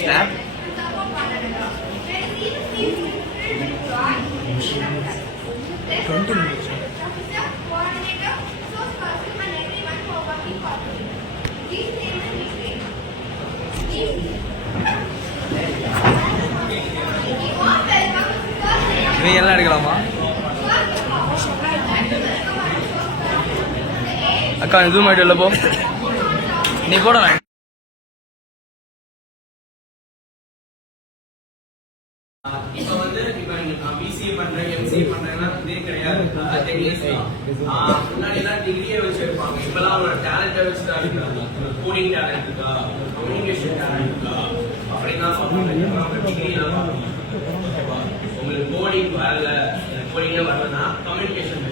Snap நீ எல்லாம் எடுக்கலாமா அக்கா ஜூம் ஆகிட்டு இல்லை போ நீ கூட இப்ப வந்து பிசிஏ பண்றேன் எம்சிஏ பண்றேன்னா இதே கிடையாது. முன்னாடி எல்லாம் டிகிரியே வச்சு இருப்பாங்க. இப்பெல்லாம் அவங்களோட டேலண்ட வச்சு தான் இருக்காங்க. கோடிங் டேலண்ட் இருக்கா, கம்யூனிகேஷன் டேலண்ட் இருக்கா அப்படின்னா டிகிரி உங்களுக்கு கோடிங் வரல, கோடிங்கே வரலன்னா கம்யூனிகேஷன்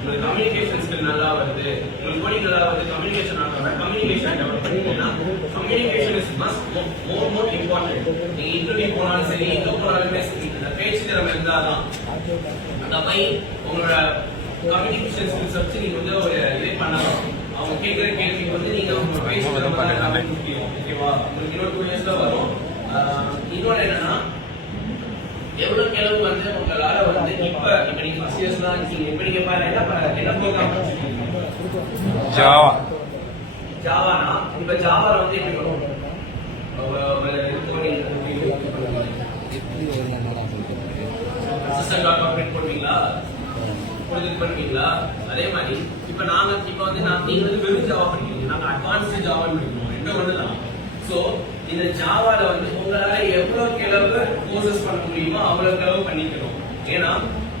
உங்களுக்கு கம்யூனிகேஷன் ஸ்கில் நல்லா வருது, உங்களுக்கு கோடிங் நல்லா வருது, கம்யூனிகேஷன் நல்லா வருது, கம்யூனிகேஷன் டெவலப் பண்ணீங்கன்னா communication is must more important. நீங்க இன்டர்வியூ போனாலும் சரி, எங்க போனாலுமே சரி, அந்த பேச்சு திறமை இருந்தாதான் அந்த மாதிரி உங்களோட கம்யூனிகேஷன் ஸ்கில்ஸ் வச்சு நீங்க வந்து ஒரு இதே பண்ணலாம். அவங்க கேட்கிற கேள்விக்கு வந்து நீங்க உங்க பேச்சு திறமை முக்கியம். ஓகேவா? உங்களுக்கு இன்னொரு 2 இயர்ஸ்ல வரும். இன்னொன்று என்னன்னா எவ்வளவு கிளவு வந்து உங்களால வந்து இப்ப நீங்க ஃபர்ஸ்ட் இயர்ஸ்லாம் இருக்கீங்க. இப்ப நீங்க பாருங்க என்ன ப்ரோக்ராம் படிச்சிருக்கீங்க? ஜாவானா இப்ப ஜாவால வந்து எப்படி வரும்? போடுவீங்களா, பண்ணுவீங்களா? அதே மாதிரி இப்ப நீங்க வந்து வெறும் ஜாவா படிக்கிறீங்க, நாங்க அட்வான்ஸ்டு ஜாவா படிக்கிறோம். ரெண்டும் ஒண்ணுதான். சோ இந்த ஜாவால வந்து உங்களால எவ்வளவு அளவு கோர்சஸ் பண்ண முடியுமோ அவ்வளவு அளவு பண்ணிக்கணும். ஏன்னா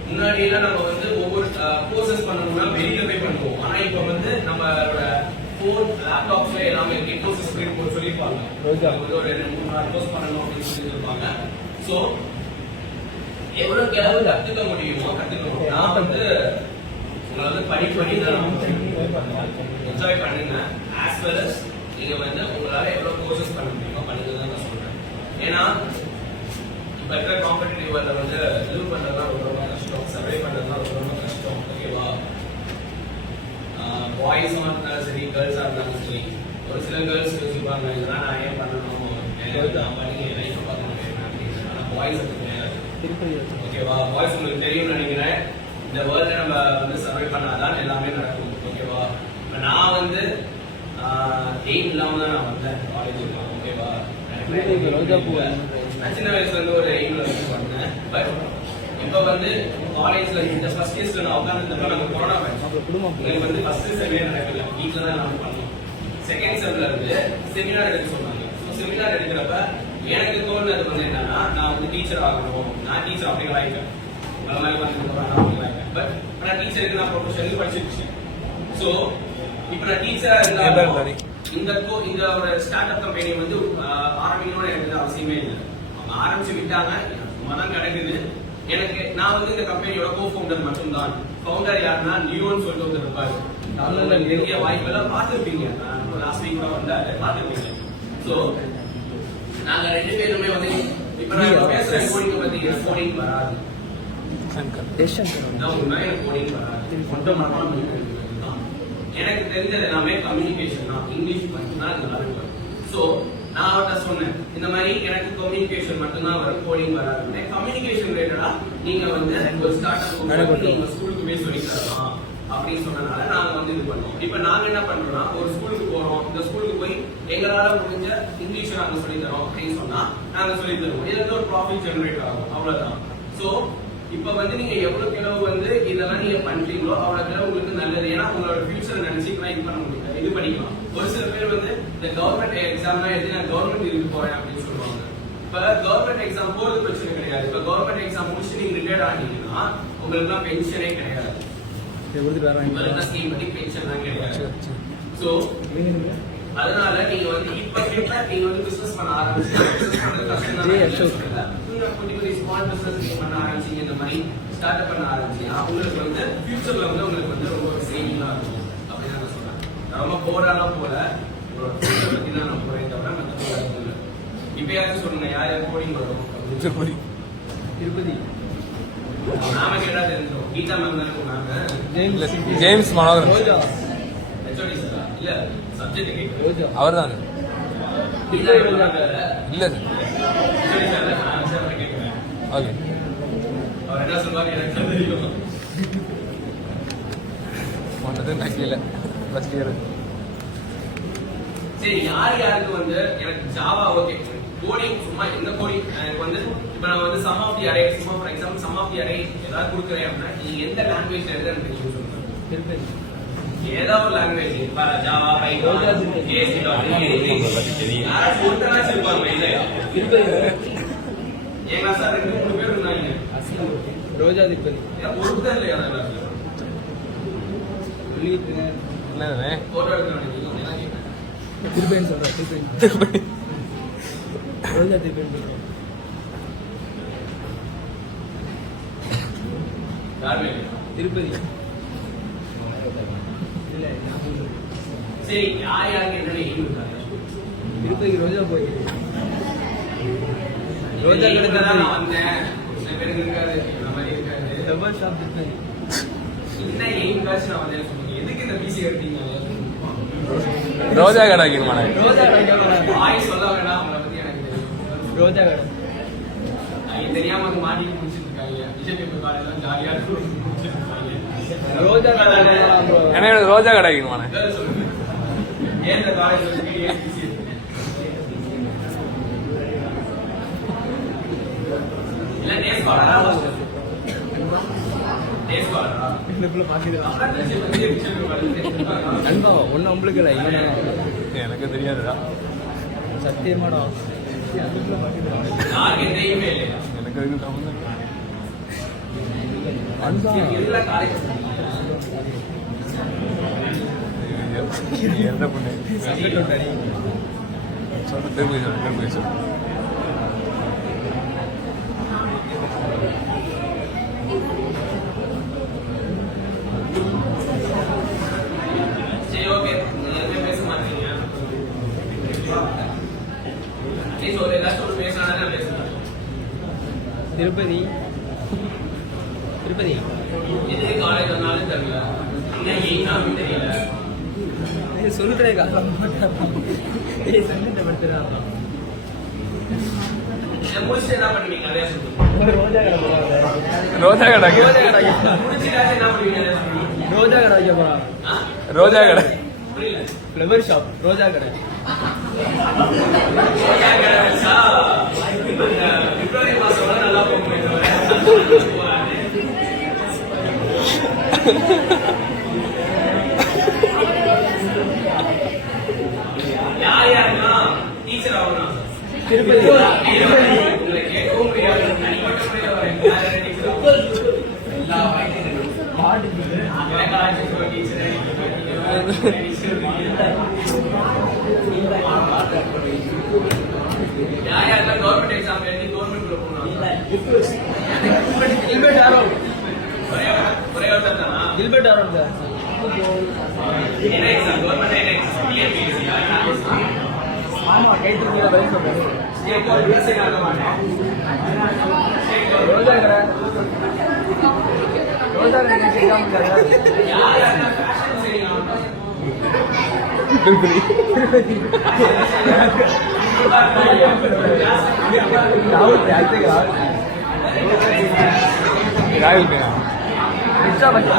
முன்னாடி எல்லாம் நம்ம வந்து ஒவ்வொரு கோர்சஸ் பண்ணணும்னா வெளியில போய் பண்ணுவோம். ஆனா இப்ப வந்து நம்மளோட போன் லேப்டாப்ஸ்ல எல்லாமே கோர்சஸ் சொல்லிருப்பாங்க. ஒரு 2-3 கோர்ஸ் பண்ணணும் அப்படின்னு சொல்லியிருப்பாங்க. சோ எவ்வளவு அளவு கத்துக்க முடியுமோ கத்துக்கணும். நான் வந்து உங்களை வந்து படிப்படி என்ஜாய் பண்ணுங்க. ஆஸ் வெல் அஸ் நீங்க வந்து உங்களால எவ்வளவு கோர்சஸ் பண்ண முடியுமோ பண்ணுங்கன்னு நான் சொல்றேன். ஏன்னா இப்ப இருக்கிற காம்படிட்டிவ் வேர்ல்ட்ல வந்து லிவ் பண்றதுதான் ரொம்ப கஷ்டம், சர்வே பண்றதுதான் ரொம்ப கஷ்டம். ஓகேவா? பாய்ஸா இருந்தாலும் சரி, கேர்ள்ஸா இருந்தாலும் சரி, ஒரு சில கேர்ள்ஸ் யோசிப்பாங்க இதெல்லாம் நான் ஏன் பண்ணணும், பண்ணி லைஃப் பார்க்கணும் அப்படின்னு. ஆனா பாய்ஸ் அது கிடையாது. ஓகேவா? பாய்ஸ் உங்களுக்கு தெரியும்னு நினைக்கிறேன். இந்த வேர்ல்ட நம்ம வந்து சர்வே பண்ணாதான் எல்லாமே நடக்கும். ஓகேவா? இப்ப நான் வந்து எய்ம் இல்லாம தான் நான் வந்தேன் காலேஜ். ஓகேவா? நான் சின்ன வயசுல இருந்து ஒரு எய்ம்ல வந்து பண்ணேன். பட் இப்ப வந்து காலேஜ்ல இந்த ஃபர்ஸ்ட் இயர்ஸ்ல நான் உட்கார்ந்து நம்ம கொரோனா எனக்கு வந்து ஃபர்ஸ்ட் செமினார் நடக்கல, வீட்டுல தான் நான் பண்ணோம். செகண்ட் செம்ல இருந்து செமினார் எடுக்க சொன்னாங்க. செமினார் எடுக்கிறப்ப எனக்கு தோணுது வந்து என்னன்னா நான் வந்து டீச்சர் ஆகணும், நான் டீச்சர் அப்படிங்கிற ஆயிட்டேன். பட் நான் டீச்சருக்கு நான் ப்ரொஃபஷனல் படிச்சிருக்கேன். சோ இப்ப நான் டீச்சரா இருந்தாலும் இந்த ஒரு ஸ்டார்ட் அப் கம்பெனி வந்து ஆரம்பிக்கணும்னு எனக்கு அவசியமே இல்லை. அவங்க ஆரம்பிச்சு விட்டாங்க, சும்மா தான் கிடக்குது. எனக்கு நான் வந்து இந்த கம்பெனியோட கோ ஃபவுண்டர் மட்டும்தான். ஃபவுண்டர் யாருன்னா நியோன்னு சொல்லிட்டு வந்து இருப்பாரு. தமிழ்ல நிறைய வாய்ப்பெல்லாம் பார்த்துருப்பீங்க. லாஸ்ட் வீக் கூட வந்தாரு, பார்த்துருப்பீங்க. சோ நாங்க 2 பேருமே வந்து இப்ப நான் பேசுற கோடிங் பத்தி கோடிங் வராது, கோடிங் வராது. எனக்கு தெரிஞ்சது எல்லாமே கம்யூனிகேஷன் தான், இங்கிலீஷ் மட்டும்தான் நல்லா இருக்கும். சோ நான் அவர்கிட்ட சொன்னேன் இந்த மாதிரி எனக்கு கம்யூனிகேஷன் மட்டும்தான் வரும், கோடிங் வராது. கம்யூனிகேஷன் ரிலேட்டடா நீங்க வந்து ஒரு ஸ்டார்ட் அப் நீங்க ஸ்கூலுக்கு போய் சொல்லி தரலாம் அப்படின்னு சொன்னனால நாங்க வந்து இது பண்ணோம். இப்ப நாங்க என்ன பண்றோம்னா ஒரு ஸ்கூலுக்கு போறோம், இந்த ஸ்கூலுக்கு போய் எங்களால முடிஞ்ச இங்கிலீஷ் நாங்க சொல்லி தரோம் அப்படின்னு சொன்னா நாங்க சொல்லி தருவோம். இதுல இருந்து ஒரு ப்ராஃபிட் ஜெனரேட் ஆகும், அவ்வளவுதான். சோ இப்ப வந்து நீங்க எவ்வளவு கிளவு வந்து இதெல்லாம் நீங்க பண்றீங்களோ அவ்வளவு கிளவு உங்களுக்கு நல்லது. ஏன்னா உங்களோட ஃபியூச்சர் நினைச்சீங்கன்னா இது பண்ண முடியும், இது பண்ணிக்கலாம். ஒரு சில பேர் வந்து இந்த கவர்மெண்ட் எக்ஸாம் எழுதி நான் கவர்மெண்ட் இதுக்கு போறேன் அப்படின்னு சொல்லுவாங்க. இப்ப கவர்மெண்ட் எக்ஸாம் போறது பிரச்சனை கிடையாது. இப்ப கவர்மெண்ட் எக்ஸாம் முடிச்சு நீங்க ரிட்டையர்ட் ஆனீங்கன்னா உங்களுக்கு எல்லாம் பென்ஷனே கிடையாது. ஸ்கீம் பத்தி பென்ஷன் தான் கிடையாது. சோ அதனால நீங்க வந்து இப்ப நீங்க வந்து பிசினஸ் பண்ண ஆரம்பிச்சு குட்டி குட்டி ஸ்மால் பிசினஸ் பண்ண ஆரம்பிச்சீங்க, இந்த மாதிரி ஸ்டார்ட் அப் பண்ண ஆரம்பிச்சீங்கன்னா உங்களுக்கு வந்து ஃபியூச்சர்ல வந்து உங்களுக்கு வந்து ரொம்ப சேவிங்கா இருக்கும் அப்படின்னு நான் சொல்றேன். ரொம்ப போராலாம் போல பத்தி தான் நான் போறேன் தவிர மற்ற இப்ப யாரும் சொல்லுங்க யார் யார் கோடிங் வரும்? திருப்பதி நாம கேட்டா தெரிஞ்சிடும். கீதா மேம் தானே போனாங்க. ஜேம்ஸ் மனோகரன் இல்ல சப்ஜெக்ட் அவர் தான். இல்லை ஓகே அவர் என்ன சொல்வாரு எனக்கு தெரியும். ஒன்றது நக்கல ஃபர்ஸ்ட் இயர். சரி, யாருக்கு வந்து எனக்கு ஜாவா ஓகே, கோடிங் சும்மா என்ன கோடிங் எனக்கு வந்து இப்போ நான் வந்து சம் ஆஃப் தி அரே, சும்மா for example sum of the array ஏதாவது கொடுக்குறேன் அப்படின்னா நீங்க எந்த லாங்குவேஜ்ல எழுதுன்னு தெரியும் சொல்லுங்க. ஏதோ ஒரு லாங்குவேஜ் ஜாவா, பைதான், ஏசி யாராச்சும் ஒருத்தராச்சும் இருப்பாங்க இல்லை? என் கிளாஸ் 2-3 பேர் இருந்தாங்க. ரோஜா திருப்பதி ஒருத்தர் இல்லையா என்னதுண்ணே போட்டோ எடுத்து திருப்பதி சொல்றேன். திருப்பதி ரோஜா திருப்பதி யாருமே திருப்பதி. சரி, யாருக்கு என்னென்ன எய்ம் இருக்காங்க? திருப்பதிக்கு ரோஜா போயிருக்கு. ரோஜா ரோஜா கடை தான் திருப்பதி. நான் வந்தேன். சில பேருக்கு இருக்காது, இந்த மாதிரி இருக்காது. Rubber shop Tirupati. என்ன எய்ம் காசு நான் வந்தேன் சொல்லுங்க. எதுக்கு இந்த பிசி எடுத்தீங்க? ரோஜா கடை வைக்கணுமாண்ணே? ரோஜா கடை வாய் சொல்ல வேண்டாம், அவங்கள பத்தி எனக்கு தெரியும். ரோஜா கடை அது தெரியாம வந்து மாட்டிட்டு முடிச்சிட்டு இருக்காங்க. விஷயம் பேப்பர் காலேஜ் ஜாலியா இருக்கும். ரோஜா கடை ஏன்னா எனக்கு ரோஜா கடை வைக்கணுமாண்ணே? வேற சொல்லுங்க. ஏன் இந்த காலேஜ் வந்து ஏன் பிசி எடுத்தீங்க? இல்ல டேஸ் காலரா? Days cholera? இதுக்குள்ள பாக்கிடலாம். அன்பா அன்பா ஒன்னும் உங்களுக்கு இல்லை. எனக்கு தெரியாதுடா. சத்தியமாடா அதுக்குள்ள பாக்கிடலாம். யாருக்கு எந்த எய்மே இல்லையா? எனக்கு அதுக்கு தகுந்த அன்பா எல்லா காலேஜ் என்ன பண்ணு சங்கட்டோட்டடி. சொல்லு, திருப்பதி சொல்லு. சரி, ஓகே. எதுவுமே பேச மாட்டீங்க. நீ சொல்லு, ஏதாச்சும் ஒரு பேசினா நான் பேசுறேன். திருப்பதி திருப்பதி எதுக்கு காலேஜ் வந்தாலும் தெரியல, என்ன எய்னாலும் தெரியல. சொல்றேன் காலம் சங்கட்டப்படுத்துறான். இதை முடிச்சுட்டு என்ன பண்ணுவீங்க? அதே சொல்லுங்க. ரோஜா கடை போறாங்க. ரோஜா கடை ரோஜா கடை முடிச்சுட்டாச்சு என்ன பண்ணுவீங்க? அதே சொல்லுங்க. ரோஜா கடை வைக்க போறான். ஆ? ரோஜா கடை புரியல. ஃப்ளவர் ஷாப் ரோஜா கடை. ரோஜா கடை வச்சா, அந்த பிப்ரவரி மாசம் வரை நல்லா போகுமே தவிர, யாருன்னா டீச்சர் ஆகணும். திருப்பதி உங்களை கேட்கவும் முடியாது. தனிப்பட்ட முறையில் வரேன். யார் யார் டீச்சர் ஆகணும்? எல்லா வாய்ப்புகளும். எனக்கு ஒரு டீச்சர் யாரெல்லாம் கவர்மெண்ட் எக்ஸாம் எழுதி கவர்மெண்ட்ல போனாங்க? Gilbert Aaron. ஒரே ஒருத்தர் தானா? Gilbert Aaron sir. என்ன எக்ஸாம்? கவர்மெண்ட் என்ன எக்ஸாம்? டிஎன்பிஎஸ்சி. ஆமா கைத்தறியில வேலை சொல்றேன். ஸ்டேட் கவர்மெண்ட் ஆக மாட்டேன். ரோஜா கடை ரோஜா கடை எக்ஸாம் சார். யார் ஃபேஷன் செய்யலாம்? திருப்பதி ராகுல் யாருக்கு ராகுல் எக்ஸ்ட்ரா பச்சா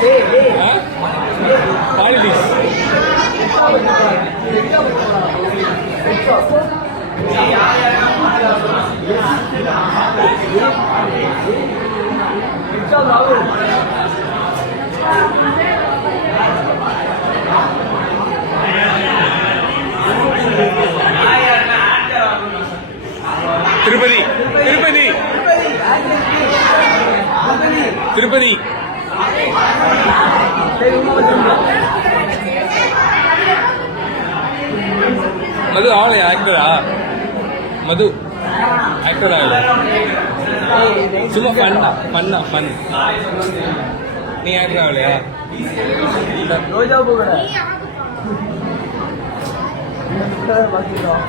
டேய் டேய் பாலிடிக்ஸ் எக்ஸ்ட்ரா பச்சா எக்ஸ்ட்ரா பச்சா எக்ஸ்ட்ரா ராகுல் திருப்பதி திருப்பதி திருப்பதி மது ஆகலையா ஆக்டரா? மது ஆக்டர் ஆகல, சும்மா ஃபன். நீ ஆக்டர் ஆகலையா? ரோஜா பூ கடை பாக்கிட்டோம்.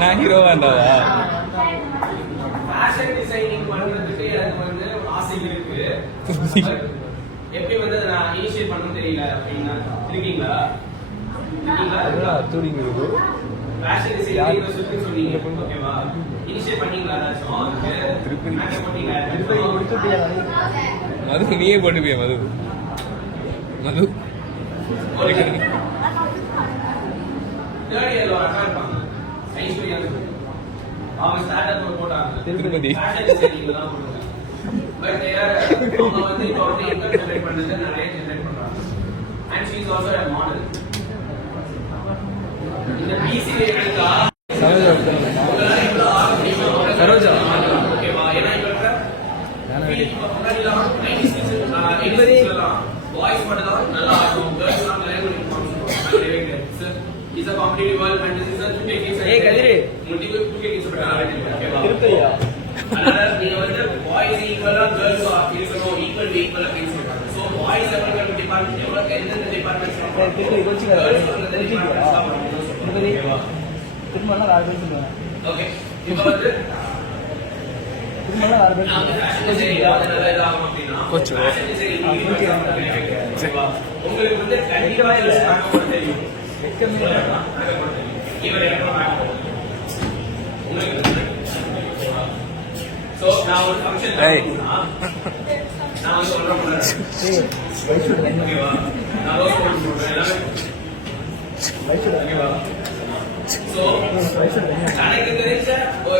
நான் ஹீரோவா இருந்தாவா? ஃபேஷன் டிசைனிங் பண்றதுக்கு எனக்கு வந்து ஆசை இருக்கு. எப்படி வந்து நான் இனிஷியேட் பண்ணணும் தெரியல அப்படின்னா இருக்கீங்களா இருக்கீங்களா தூரிங்கிறது ஃபேஷன் டிசைனிங் சொல்லி சொன்னீங்க ஓகேவா இனிஷியேட் பண்ணீங்களா ஏதாச்சும் திருப்பதி. மேக்கப் பண்ணீங்களா திருப்பதி முடிச்சுட்டியா மது நீயே போட்டுப்பியா மது மது தேர்ட் இயர்ல அக்கா இருப்பாங்க ஐஸ்வர்யா அவங்க ஸ்டார்ட் போட்டாங்க திருப்பதி. ஃபேஷன் டிசைனிங் தான் போடுறாங்க பட் அவங்க வந்து இப்போ வந்து இன்கம் ஜெனரேட் பண்றது நிறைய ஜெனரேட் பண்றாங்க and she is also a model இந்த பிசிஏ எடுத்தா சரோஜா ஓகேவா ஏன்னா இப்ப முன்னாடிலாம் 90s பாய்ஸ் மட்டும் தான் நல்லா ஆடும் கேர்ள்ஸ் எல்லாம் நிறைய பேர் is a competitive world and this is a 2K kids ஏய் கதிரு multiple 2K kids பட் ஓகேவா திருப்பதியா அதனால நீங்க வந்து பாய்ஸ் ஈக்குவலா கேர்ள்ஸ் இருக்கணும் ஈக்குவல் ஈக்குவலா பேசுறாங்க சோ பாய்ஸ் எவ்வளவு டிபார்ட்மெண்ட் எவ்வளவு எந்தெந்த டிபார்ட்மெண்ட்ஸ் திருப்பதி திருப்பதி திருமணம் 6 பேர் சொல்லுவாங்க ஓகே இப்போ வந்து திருமணம் 6 பேர் நாங்க ஃபேஷன் டிசைனிங் அதனால இதாகும் அப்படின்னா கோச்சு. ஃபேஷன் டிசைனிங் உங்களுக்கு வந்து கண்டிப்பா இல்ல தெரியும் இவர் உங்களுக்கு சோ நான் ஒரு ஃபங்க்ஷன் ஏய். நான் சொல்றேன் ஓகேவா நான் ரோஸ் போடுறேன் எல்லாமே ஓகேவா சோ எனக்கு தெரிஞ்ச ஒரு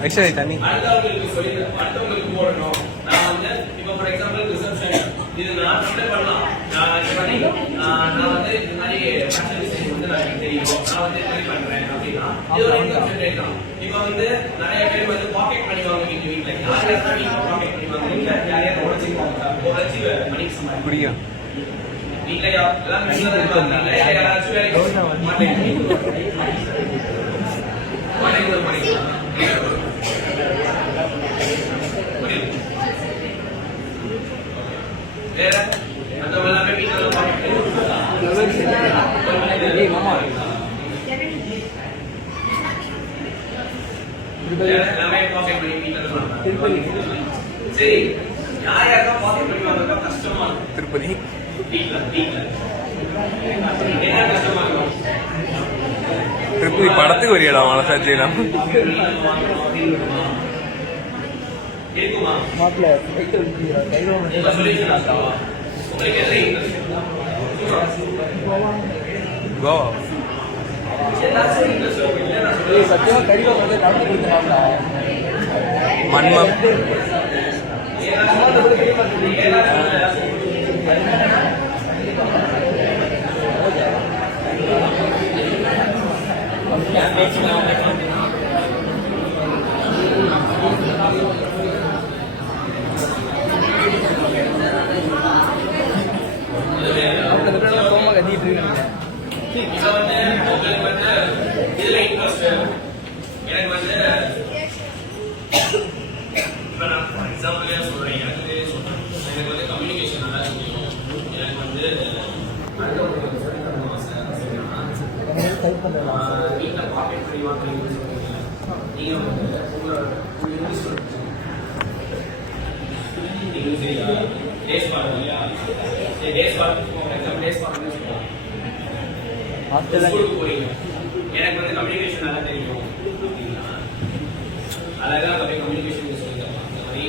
ஐஸ்வர்யா தண்ணி அடுத்தவங்களுக்கு சொல்லி அடுத்தவங்களுக்கு போடணும் நான் வந்து இப்போ ஃபார் எக்ஸாம்பிள் ரிசப்ஷன் இது நான் அப்ளை பண்ணலாம் நான் இது பண்ணி நான் வந்து இந்த மாதிரி ஃபேஷன் டிசைன் வந்து நான் எனக்கு தெரியும் நான் வந்து ட்ரை பண்றேன் அப்படின்னா இது ஒரு இன்கம் ஜெனரேட் தான் இப்போ வந்து நிறைய பேர் வந்து பாக்கெட் பண்ணிவாங்க எங்க வீட்டுல யார் யாரெல்லாம் வீட்டுல பாக்கெட் பண்ணிவாங்க வீட்டுல யார் யார் உழைச்சி மணிக்கு சம்பாதிப்பாங்க குடிக்கும் வீட்டுல எல்லாம் வீட்டுல தான் இருப்பாங்க யாராச்சும் வேலைக்கு மாட்டேங்க வேற அந்த எல்லாமே வீட்டுல ஏய் மாமா எல்லாமே பாக்கெட் பண்ணி வீட்டுல திருப்பதி சரி யார் யாரெல்லாம் பாக்கெட் பண்ணுவாங்க கஷ்டமா இருக்கும் திருப்பதி வீட்டுல என்ன கஷ்டமா இருக்கும் திருப்பதி படத்துக்கு வரையடா மனசாட்சியெல்லாம் இருக்குமா மாப்பிள்ள கையில் உங்க சொல்யூஷன் ஆகாவா உங்களுக்கு எதுல இன்ட்ரெஸ்ட் கோவா எல்லாரும் இன்ட்ரெஸ்ட் இல்ல நான் சொல்றேன் சத்தியமா கையில் வந்து கலந்து கொடுத்துருவாங்களா மன்மம் சோமா கத்திட்டு இருக்காங்க இதை வந்து உங்களுக்கு வந்து இதுல இன்ட்ரெஸ்ட் எனக்கு வந்து இப்ப நான் ஃபார் எக்ஸாம்பிளே சொல்றேன் எனக்கு வந்து கம்யூனிகேஷன் நல்லா தெரியும் எனக்கு வந்து அடுத்தவங்களுக்கு சொல்லித் தரணும் ஆசை அப்படின்னா டைப் பண்ணலாம் வீட்டில் பாக்கெட் பண்ணி வாங்குறீங்கன்னு சொல்றீங்க நீங்க வந்து உங்களோட இங்கிலீஷ் டேஸ் பாருங்க இல்லையா டேஸ் பாருங்க எக்ஸாம் டேஸ் பாருங்கன்னு சொல்லுவாங்க ஸ்கூலுக்கு போறீங்க எனக்கு வந்து கம்யூனிகேஷன் நல்லா தெரியும் அப்படின்னா அழகா அப்படியே கம்யூனிகேஷன் சொல்லி தரலாம் அந்த மாதிரி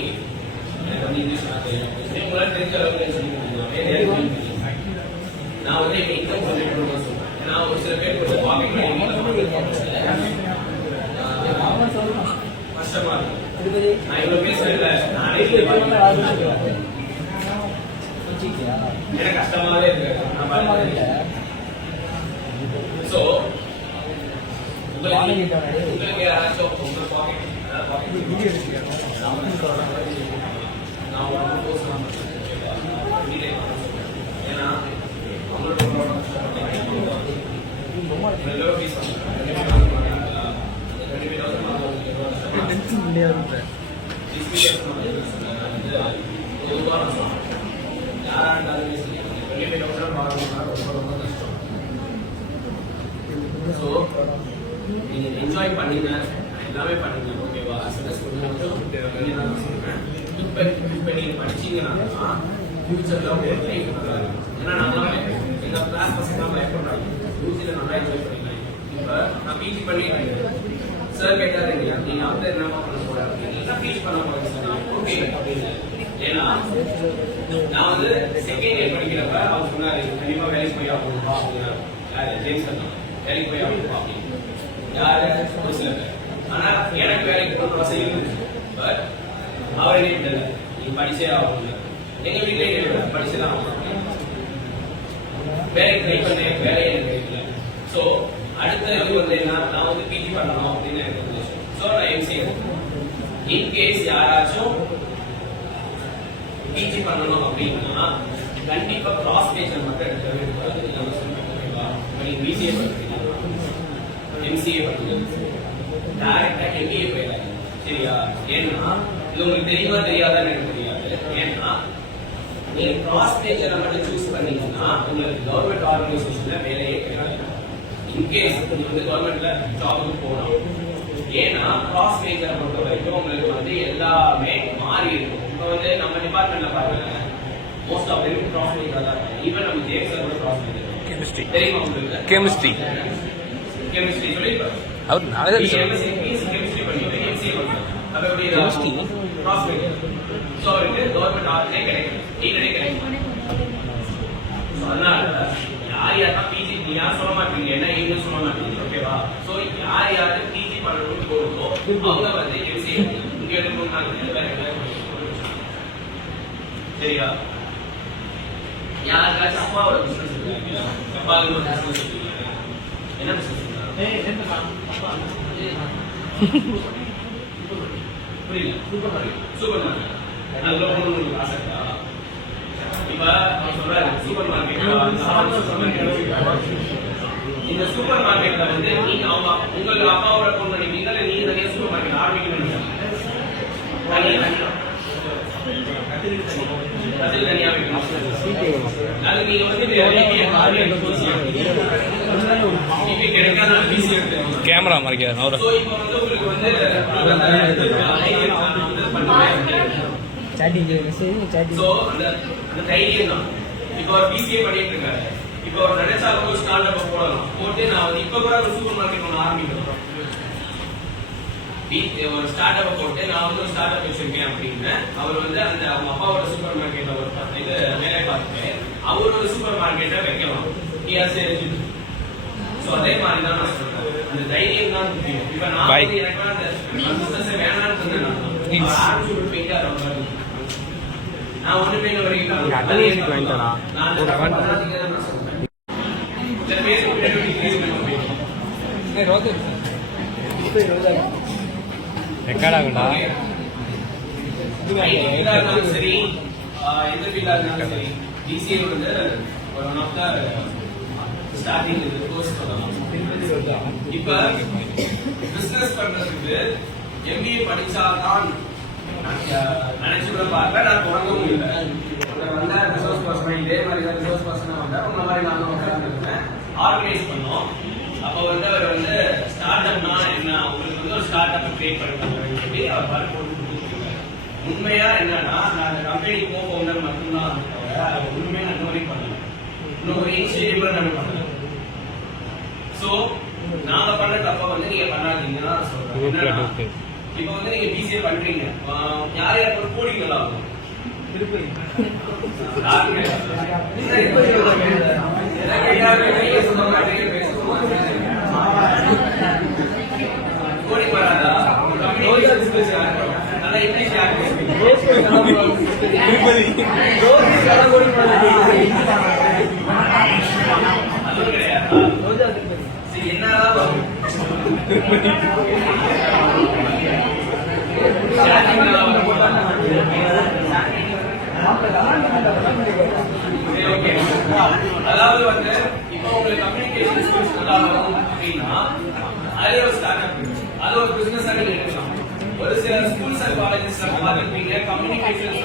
எனக்கு வந்து இங்கிலீஷ் நல்லா தெரியும் உங்களால் தெரிஞ்ச அளவுக்கு சொல்லி கொடுக்கலாம் நான் வந்து எங்க இன்கம் ஜெனரேட் பண்ணணும்னு சொல்றேன் ஏன்னா ஒரு சில பேர் வந்து வாக்கிங் கஷ்டமா இருக்கும் நான் இவ்வளவு பேசுறேன்ல நானே எனக்கு கஷ்டமாவே இருக்கு நான் பாருங்க சோ உங்களுக்கு யாராச்சும் உங்க பாக்கெட் நான் ஒரு போஸ்ட் ஏன்னா அவங்களோட ஸோ நீங்க என்ஜாய் பண்ணீங்க எல்லாமே பண்ணீங்க ஓகேவா சொல்றேன் இப்ப நீங்க படிச்சீங்கன்னா ஃபியூச்சர்ல உங்களுக்கு லைஃப் நல்லா இருக்கும். ஏன்னா நாங்களாம் எங்க கிளாஸ் பசங்க பயப்படுறாங்க ஃபியூச்சர்ல நல்லா என்ஜாய் பண்ணிக்கலாம். இப்ப நான் பிஜி பண்ணிட்டு சார் கேட்டாரு நீங்க வந்து என்னமா பண்ண போறாரு அப்படின்னா டீச் பண்ண போறேன் சார். ஓகே அப்படின்னு ஏன்னா நான் வந்து செகண்ட் இயர் படிக்கிறப்ப அவர் சொன்னாரு கண்டிப்பா வேலைக்கு போய் ஆகணும் அப்படின்னா யாரு ஜேம்ஸ் அண்ணா வேலைக்கு போய் ஆகணும் அப்படின்னு யாரு ஒரு சில பேர். ஆனா எனக்கு வேலைக்கு போகணும் ஆசை இருந்துச்சு. பட் அவர் என்ன விடல நீ படிச்சே ஆகணும். எங்க வீட்டுல என்ன படிச்சுதான் ஆகணும் வேலைக்கு ட்ரை பண்ணேன் வேலையை எனக்கு கிடைக்கல. ஸோ அடுத்த இது வந்து என்ன நான் வந்து பிஜி பண்ணணும் அப்படின்னு எனக்கு இருந்துச்சு. ஸோ நான் எம்சிஏ இன்கேஸ் யாராச்சும் பிஜி பண்ணணும் அப்படின்னா கண்டிப்பா கிராஸ் மேஜர் மட்டும் எடுக்கவே கூடாது. நம்ம சொல்றோம் ஓகேவா? நீங்க பிசிஏ பண்ணுறீங்க எம்சிஏ பண்ணுங்க டைரக்டா எம்பிஏ போயிடாது சரியா? ஏன்னா இது உங்களுக்கு தெரியுமா தெரியாதான்னு எனக்கு தெரியாது. ஏன்னா நீங்க கிராஸ் மேஜரை மட்டும் சூஸ் பண்ணீங்கன்னா உங்களுக்கு கவர்மெண்ட் ஆர்கனைசேஷன்ல வேலையே கிடையாது. இன்கேஸ் நீங்க வந்து கவர்மெண்ட்ல ஜாபுக்கு போகலாம். ஏன்னா கிராஸ் மேஜரை பொறுத்த வரைக்கும் உங்களுக்கு வந்து எல்லாமே மாறி இருக்கும். இப்போ வந்து நம்ம டிபார்ட்மெண்ட்ல பாருங்க most of them cross major தான். ஈவன் நம்ம ஜேம்ஸ் சார் கூட கிராஸ் மேஜர். கெமிஸ்ட்ரி தெரியுமா உங்களுக்கு? கெமிஸ்ட்ரி சொல்லி அவர் நாளே கெமிஸ்ட்ரி பண்ணிட்டு எம்சிஏ பண்ணுவாங்க. அது எப்படி கிராஸ் மேஜர். ஸோ அவருக்கு கவர்மெண்ட் ஆர்டே கிடைக்கும் ஈடே கிடைக்கும். அதனால யார் யாரெல்லாம் பிஜி யார் சொல்ல மாட்டீங்க என்ன ஏன்னு சொல்ல மாட்டீங்க ஓகேவா? ஸோ யார் யாரு பிஜி பண்ணணும்னு போடுதோ அவங்க வந்து எம்சிஏ இங்க எடுக்கணும்னா சரியா? யாருக்காச்சும் அப்பாவோட பிசினஸ் இருக்காங்க அப்பாவுக்கு ஒரு பிசினஸ் இருக்கீங்க என்ன பிசினஸ் புரியல? சூப்பர் மார்க்கெட் அதுல போகணும்னு ஆசை இருக்கா? இப்ப சொல்றாரு சூப்பர் மார்க்கெட் இந்த சூப்பர் மார்க்கெட்ல வந்து நீங்க அவங்க உங்களுக்கு அப்பாவோட போன் பண்ணிட்டீங்க நீங்க நிறைய சூப்பர் மார்க்கெட் ஆரம்பிக்கணும். தனியா வைக்கணும். அது நீங்க வந்து கேமரா மறைக்காது. ஸோ இப்போ வந்து உங்களுக்கு வந்து chatting message chatting சோ அந்த தைரியம் தான். இப்போ ஒரு பிசிஏ பண்ணிட்டு இருக்காரு. இப்போ ஒரு நினைச்சா ஒரு ஸ்டார்ட் அப் போடலாம். போட்டு நான் வந்து இப்போ கூட ஒரு சூப்பர் மார்க்கெட் ஒன்று ஆரம்பிக்கிறேன். ஒரு ஸ்டார்ட் அப் போட்டு நான் வந்து ஒரு ஸ்டார்ட் அப் வச்சிருக்கேன் அப்படின்னு அவர் வந்து அந்த அவங்க அப்பாவோட சூப்பர் மார்க்கெட்ல ஒரு இது வேலை பார்த்துட்டு அவர் ஒரு சூப்பர் மார்க்கெட்டை வைக்கலாம். ஸோ அதே மாதிரி தான் நான் சொல்றேன். அந்த தைரியம் தான் முக்கியம். இப்போ நான் வந்து எனக்கு அந்த பிசினஸ் வேணாம்னு சொன்னேன். ஆரம்பிச்சு போயிட்டு அதை நான் ஒண்ணு பேர் வரைக்கும் ரெக்கார்ட் ஆகும்டா. சரி எந்த ஃபீல்டா இருந்தாலும் சரி பிசிஏ வந்து one of the starting course பண்ணலாம். இப்ப பிசினஸ் பண்றதுக்கு எம்பிஏ படிச்சாதான் நினைச்சு கூட பார்க்க நான் தொடங்கவும் இல்லை. வந்த ரிசோர்ஸ் பர்சன் இதே மாதிரி தான் ரிசோர்ஸ் பர்சனா வந்தா உங்க மாதிரி நானும் உட்காந்துருக்கேன் ஆர்கனைஸ் பண்ணோம். அப்போ வந்து அவர் வந்து ஸ்டார்ட் அப்னா என்ன உங்களுக்கு வந்து ஒரு ஸ்டார்ட் அப் கிரியேட் பண்ணி சொல்லி அவர் பாரு போட்டு கொடுத்துருக்காரு. உண்மையா என்னன்னா நான் அந்த கம்பெனிக்கு கோ ஃபவுண்டர் மட்டும்தான் தவிர அதை உண்மையா அந்த மாதிரி பண்ணல. இன்னும் ஒரு இனிஷியேட்டிவ்ல நம்ம பண்ணல. ஸோ நாங்க பண்ண தப்ப வந்து நீங்க பண்ணாதீங்கன்னா சொல்றேன். இப்போ வந்து நீங்க பிசிஏ பண்றீங்க யார் யாருக்கு கோடிங் நல்லா ஆகும் கோடிங் வராதா? நல்லா இங்கிலீஷ் அதுவும் கிடையாது. சரி என்னதான் அதாவது வந்து இப்போ உங்களுக்கு கம்யூனிகேஷன் ஸ்கில்ஸ் நல்லா வரும் அப்படின்னா அது ஒரு ஸ்டார்ட் அப் அது ஒரு பிசினஸ் எடுக்கலாம். ஒரு சில ஸ்கூல்ஸ் அண்ட் காலேஜஸ்ல பார்த்துருப்பீங்க கம்யூனிகேஷன்